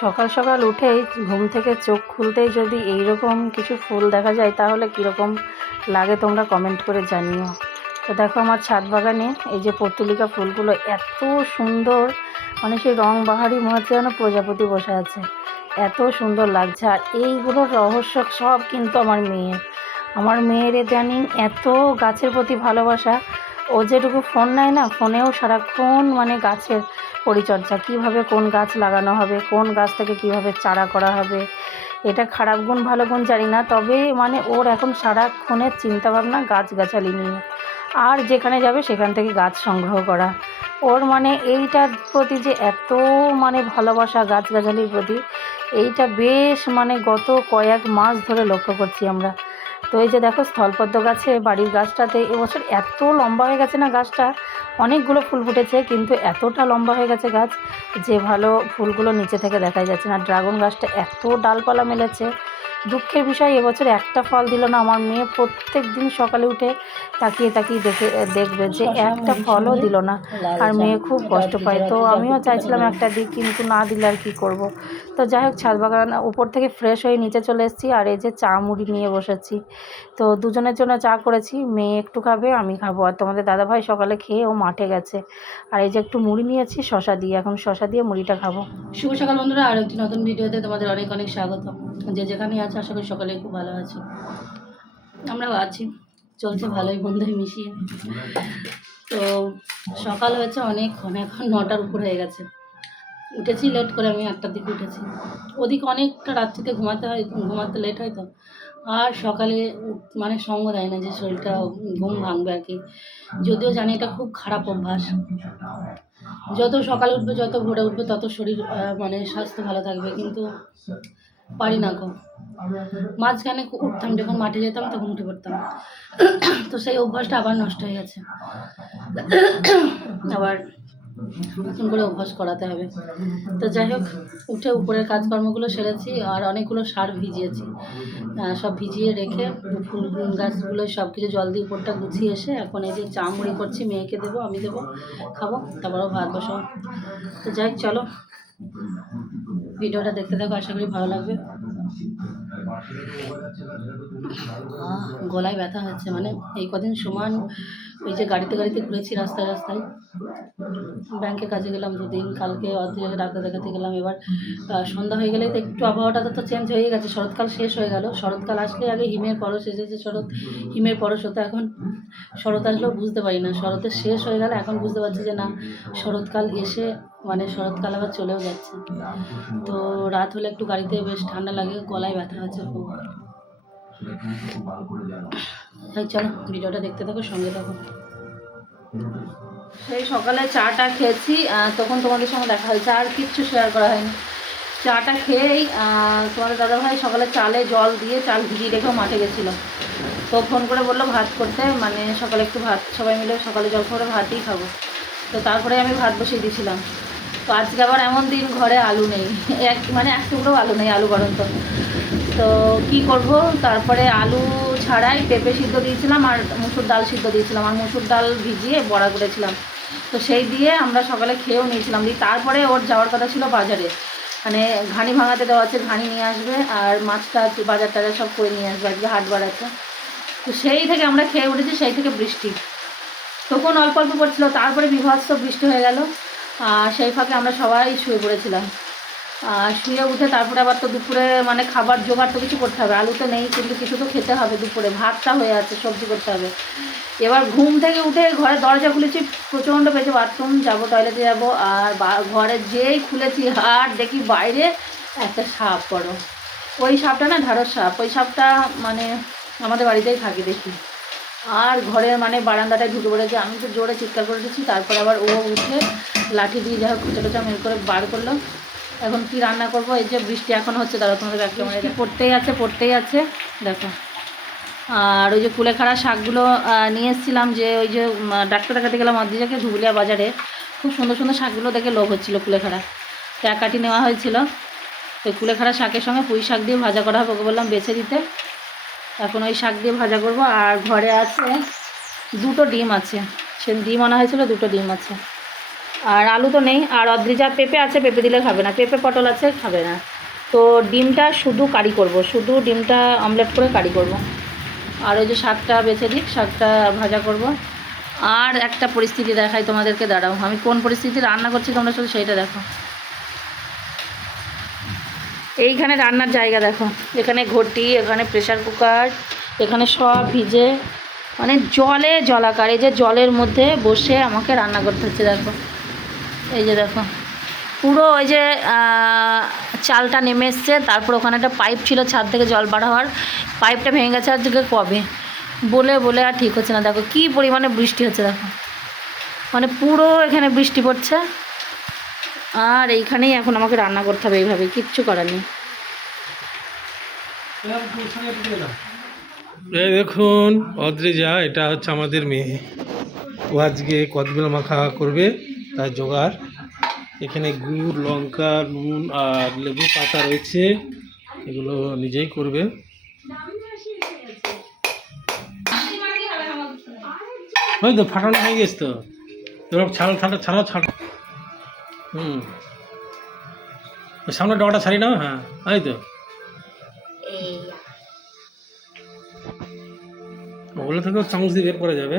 সকাল সকাল উঠেই ঘুম থেকে চোখ খুলতেই যদি এই রকম কিছু ফুল দেখা যায়, তাহলে কীরকম লাগে তোমরা কমেন্ট করে জানিও। তো দেখো আমার ছাদ বাগানে এই যে পর্তুলিকা ফুলগুলো এত সুন্দর মানে সেই রং বাহারি হচ্ছে যেন প্রজাপতি বসে আছে। এত সুন্দর লাগছে, আর এইগুলোর রহস্য সব কিন্তু আমার মেয়ের। আমার মেয়ের ইদানিং এত গাছের প্রতি ভালোবাসা। ও যেটুকু ফোন নেয় না ফোনেও সারাক্ষণ মানে গাছের পরিচর্যা, কীভাবে কোন গাছ লাগানো হবে, কোন গাছ থেকে কীভাবে চারা করা হবে, এটা খারাপ গুণ, ভালো গুণ জানি না, তবে মানে ওর এখন সারাক্ষণের চিন্তাভাবনা গাছগাছালি নিয়ে। আর যেখানে যাবে সেখান থেকে গাছ সংগ্রহ করা। ওর মানে এইটার প্রতি যে এত মানে ভালোবাসা গাছগাছালির প্রতি, এইটা বেশ মানে গত কয়েক মাস ধরে লক্ষ্য করছি আমরা। তো এই যে দেখো, স্থলপদ্ম গাছে, বাড়ির গাছটাতে, এবছর এত লম্বা হয়ে গেছে না গাছটা অনেকগুলো ফুল ফুটেছে, কিন্তু এতটা লম্বা হয়ে গেছে গাছ যে ভালো ফুলগুলো নিচে থেকে দেখাই যাচ্ছে না। ড্রাগন গাছটা এত ডালপালা মেলেছে দুঃখের বিষয় এবছর একটা ফল দিল না। আমার মেয়ে প্রত্যেক দিন সকালে উঠে তাকিয়ে তাকিয়ে দেখে দেখবে যে একটা ফলও দিল না। আর মেয়ে খুব কষ্ট পায়। তো আমিও চাইছিলাম একটা দিক কিন্তু না দিলে আর কী করব? তো যাই হোক ছাদ বাগান উপর থেকে ফ্রেশ হয়ে নিচে চলে এসেছি আর এই যে চা মুড়ি নিয়ে বসেছি। তো দুজনের জন্য চা করেছি মেয়ে একটু খাবে আমি খাব। আর তোমাদের দাদাভাই সকালে খেয়ে ও মাঠে গেছে। আর এই যে একটু মুড়ি নিয়েছি শশা দিয়ে। এখন শশা দিয়ে মুড়িটা খাব। শুভ সকাল বন্ধুরা আর একটি নতুন ভিডিওতে তোমাদের অনেক অনেক স্বাগত যে যেখানে আছে আশা করি সকালে খুব ভালো আছো। আমরাও আছি। চলছে ভালোই বন্ধুই মিশিয়ে। তো সকাল হয়েছে অনেকক্ষণ এখন নটার উপর হয়ে গেছে। উঠেছি লেট করে, আমি আটটার দিকে উঠেছি। ওদিকে অনেকটা রাত্রিতে ঘুমাতে হয়, ঘুমাতে লেট হয় তো। আর সকালে মানে সঙ্গ দেয় না যে শরীরটা ঘুম ভাঙবে আর কি। যদিও জানি এটা খুব খারাপ অভ্যাস। যত সকালে উঠবে, যত ভোরে উঠবে, তত শরীর মানে স্বাস্থ্য ভালো থাকবে। কিন্তু পারি না গো। মাঝখানে উঠতাম, যখন মাঠে যেতাম তখন উঠে পড়তাম। তো সেই অভ্যাসটা আবার নষ্ট হয়ে গেছে। আবার নতুন করে অভ্যাস করাতে হবে। তো যাই হোক, উঠে উপরের কাজকর্মগুলো সেরেছি আর অনেকগুলো সার ভিজিয়েছি। সব ভিজিয়ে রেখে ফুল গাছগুলো সব কিছু জল দিয়ে উপরটা গুছিয়ে এসে এখন এই যে চা মুড়ি করছি, মেয়েকে দেবো, আমি দেবো, খাব, তারপরেও ভাত বসাবো। তো যাই হোক, চলো। ভিডিওটা দেখতে থাকো আশা করি ভালো লাগবে। গলায় ব্যথা হচ্ছে মানে এই কদিন সমান ওই যে গাড়িতে গাড়িতে ঘুরেছি রাস্তায় রাস্তায়। ব্যাংকে কাজে গেলাম দুদিন, কালকে অর্ধেক ডাক্তার দেখাতে গেলাম। এবার সন্ধ্যা হয়ে গেলেই তো একটু আবহাওয়াটা তো চেঞ্জ হয়ে গেছে। শরৎকাল শেষ হয়ে গেল। শরৎকাল আসলে আগে হিমের পরশ এসেছে শরৎ, হিমের পরশ হতো এখন শরৎ আসলেও বুঝতে পারি না। শরতের শেষ হয়ে গেলে এখন বুঝতে পারছি যে না, শরৎকাল এসে মানে শরৎকাল আবার চলেও যাচ্ছে। তো রাত হলে একটু গাড়িতে বেশ ঠান্ডা লাগে, গলায় ব্যথা হচ্ছে খুব। এই চলো ভিডিওটা দেখতে থাকো সঙ্গে থাকো। সেই সকালে চাটা খেয়েছি তখন তোমাদের সঙ্গে দেখা হয়েছে আর কিচ্ছু শেয়ার করা হয়নি। চাটা খেয়েই তোমাদের দাদাভাই সকালে চালে জল দিয়ে চাল ভিজিয়ে রেখেও মাঠে গেছিল। তো ফোন করে বলল ভাত করতে মানে সকালে একটু ভাত সবাই মিলে সকালে জল করে ভাতই খাব। তো তারপরে আমি ভাত বসিয়ে দিয়েছিলাম। তো আজকে আবার এমন দিন ঘরে আলু নেই এক মানে এক টুকরো আলু নেই আলু গরন্ত তো কি করব? তারপরে আলু ছাড়াই পেঁপে সিদ্ধ দিয়েছিলাম আর মুসুর ডাল সিদ্ধ দিয়েছিলাম। আর মুসুর ডাল ভিজিয়ে বড়া করেছিলাম। তো সেই দিয়ে আমরা সকালে খেয়েও নিয়েছিলাম। দিয়ে তারপরে ওর যাওয়ার কথা ছিল বাজারে। মানে ঘানি ভাঙাতে দেওয়া আছে, ঘানি নিয়ে আসবে আর মাছটা বাজার টাজার সব করে নিয়ে আসবে আজকে, হাট বাড়াতে। তো সেই থেকে আমরা খেয়ে উঠেছি, সেই থেকে বৃষ্টি। তখন অল্প অল্প পড়ছিল, তারপরে বিভৎস বৃষ্টি হয়ে গেল। আর সেই ফাঁকে আমরা সবাই শুয়ে পড়েছিলাম। শুয়ে উঠে তারপরে আবার তো দুপুরে মানে খাবার জোগাড় তো কিছু করতে হবে। আলু তো নেই, কিন্তু কিছু তো খেতে হবে দুপুরে। ভাতটা হয়ে আছে, সবজি করতে হবে। এবার ঘুম থেকে উঠে ঘরে দরজা খুলেছি, প্রচণ্ড পেয়েছে, বাথরুম যাব, টয়লেটে যাব, আর ঘরে যেই খুলেছি, আর দেখি বাইরে একটা সাপ পড়ো। ওই সাপটা না ঢাড়স সাপ, ওই সাপটা মানে আমাদের বাড়িতেই থাকে দেখি। আর ঘরে মানে বারান্দাটায় ঢুকে পড়েছে। আমি তো জোরে চিৎকার করে দিচ্ছি তারপর আবার ও উঠে লাঠি দিয়ে যা হোক খোঁচা টোচা মেরে করে বার করল। এখন কি রান্না করব? এই যে বৃষ্টি এখন হচ্ছে দাঁড়া তোমাদের ব্যাগ ক্যামেরা পড়তেই আছে পড়তেই আছে। দেখো। আর ওই যে কুলেখাড়া শাকগুলো নিয়ে এসেছিলাম যে ওই যে ডাক্তার দেখাতে গেলাম অদ্রিজাকে ধুবুলিয়া বাজারে। খুব সুন্দর সুন্দর শাকগুলো দেখে লোভ হচ্ছিল কুলেখাড়া। তো এক কাটি নেওয়া হয়েছিল। তো কুলেখাড়া শাকের সঙ্গে পুঁই শাক দিয়ে ভাজা করা হবে ওকে বললাম বেছে দিতে। এখন ওই শাক দিয়ে ভাজা করব। আর ঘরে আছে দুটো ডিম আছে। সে ডিম আনা হয়েছিল দুটো ডিম আছে। আর আলু তো নেই। আর অদ্রিজা পেঁপে আছে, পেঁপে দিলে খাবে না। পেঁপে পটল আছে, খাবে না। তো ডিমটা শুধু কারি করব। শুধু ডিমটা অমলেট করে কারি করব। আর ওই যে শাকটা বেছে দিক শাকটা ভাজা করব। আর একটা পরিস্থিতি দেখাই তোমাদেরকে, দাঁড়াও। আমি কোন পরিস্থিতি রান্না করছি তোমরা শুধু সেইটা দেখো। এইখানে রান্নার জায়গা দেখো। এখানে ঘটি, এখানে প্রেশার কুকার এখানে সব ভিজে মানে জলে জলাকার। এই যে জলের মধ্যে বসে আমাকে রান্না করতে হচ্ছে, দেখো। এই যে দেখো। পুরো ওই যে চালটা নেমে এসছে, তারপর ওখানে একটা পাইপ ছিল ছাদ থেকে জল বার হওয়ার। পাইপটা ভেঙে গেছে আজকে কবে? বলে বলে আর ঠিক হচ্ছে না। দেখো কী পরিমাণে বৃষ্টি হচ্ছে, দেখো। মানে পুরো এখানে বৃষ্টি পড়ছে। আর এইখানেই এখন আমাকে রান্না করতে হবে এইভাবে, কিচ্ছু করার নেই। দেখুন, অদ্রিজা, এটা হচ্ছে আমাদের মেয়ে। ও আজকে কদবেল মাখা করবে। তার জোগাড়। এখানে গুড়, লঙ্কা, নুন আর লেবু পাতা রয়েছে। এগুলো নিজেই করবে। ওই তো ফাটানো হয়ে গেছে তো। এবার ছাড়ো ছাড়ো ছাড়ো ছাড়ো। হুম। সামনে ডগাটা ছাড়ি নাও হ্যাঁ। ওই তো। ওগুলো থেকেও চামচ দিয়ে বের করা যাবে।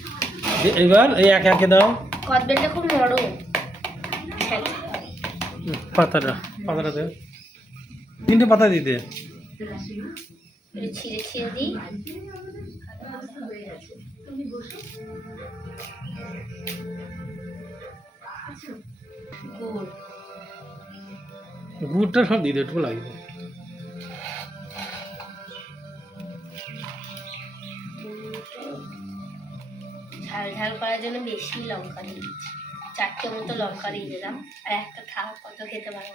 এবার এই একে একে দাও। কদবেলটা খুব নরম। পাতাটা পাতাটা দে। তিনটে পাতা দিতে। ছিঁড়ে ছিঁড়ে দিই। গুড়টা সব দিয়ে দে একটু লাগবে। ঝাল ঝাল করার জন্য বেশি লঙ্কা দিয়েছি। চারটে মতো লঙ্কা দিয়ে দিলাম। আর একটা থাক, কত খেতে পারব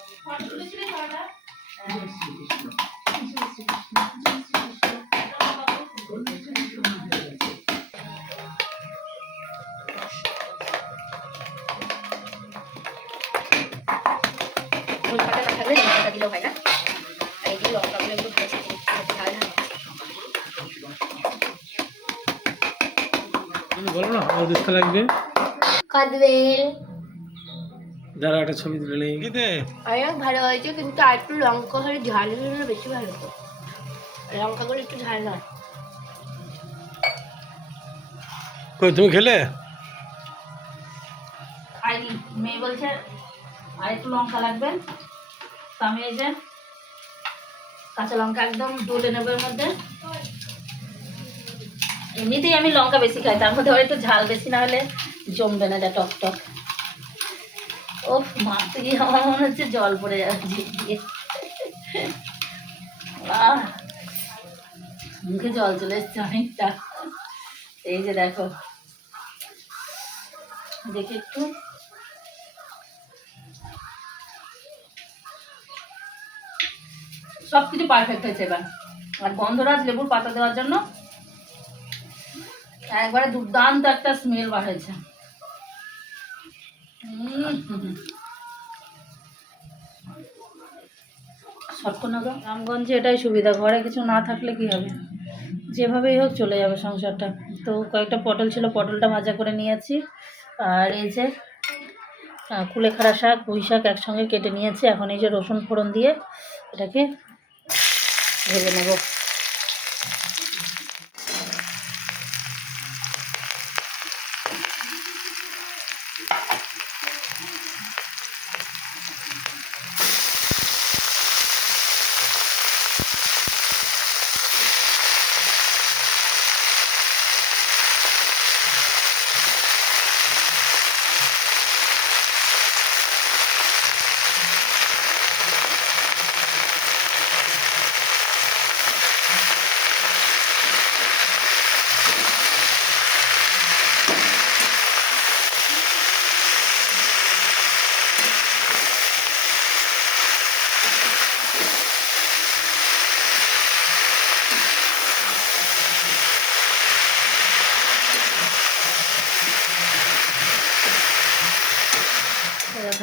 লঙ্কাটা দিলেও হয় না। দেখতে লাগবে? কদবেল। যারা একটা ছবি তুলে নেই কিতে অনেক ভালো হয়েছে কিন্তু আর একটু লঙ্কা হলে ঝাল হলে বেশি ভালো হতো। লঙ্কাগুলো একটু ঝাল নয় কই তুমি খেলে? খাইনি মেয়ে বলছে আর একটু লঙ্কা লাগবে? তো আমি এই যে কাঁচা লঙ্কা একদম ডুলে নেব এর মধ্যে। এমনিতেই আমি লঙ্কা বেশি খাই, তার মধ্যে একটু ঝাল বেশি, না হলে জমবে না যা টক টক। ও মারতে গিয়ে আমার মনে হচ্ছে জল পড়ে যাচ্ছে। মুখে জল চলে এসছে অনেকটা। এই যে দেখো, দেখি একটু। সব কিছু পারফেক্ট হয়েছে এবার। আর গন্ধরাজ লেবুর পাতা দেওয়ার জন্য একবারে দুর্দান্ত একটা স্মেল বার হয়েছে রামগঞ্জে এটাই সুবিধা, ঘরে কিছু না থাকলে কি হবে? যেভাবেই হোক চলে যাবে সংসারটা। তো কয়েকটা পটল ছিল, পটলটা ভাজা করে নিয়েছি আর এই যে কুলেখাড়া শাক, পুঁই শাক একসঙ্গে কেটে নিয়েছি। এখন এই যে রসুন ফোড়ন দিয়ে এটাকে ভেজে নেব।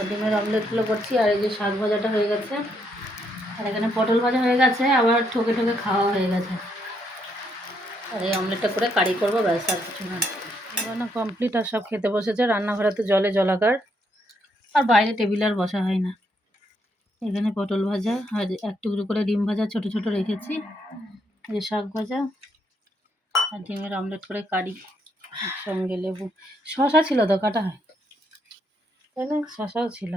ডিমের অমলেটগুলো করছি, আর এই যে শাক ভাজাটা হয়ে গেছে। আর এখানে পটল ভাজা হয়ে গেছে, আবার ঠোকে ঠোকে খাওয়া হয়ে গেছে। আর এই অমলেটটা করে কারি করব, ব্যাস, আর কিছু না। রান্না কমপ্লিট আর সব খেতে বসেছে রান্নাঘরে তো জলে জলাকার। আর বাইরে টেবিল আর বসা হয় না। এখানে পটল ভাজা, আর এক টুকরো করে ডিম ভাজা ছোট ছোট রেখেছি। এই যে শাক ভাজা, আর ডিমের অমলেট করে কারি। সঙ্গে লেবু। শশা ছিল তো, কাটা হয়? তাই না শশাও ছিল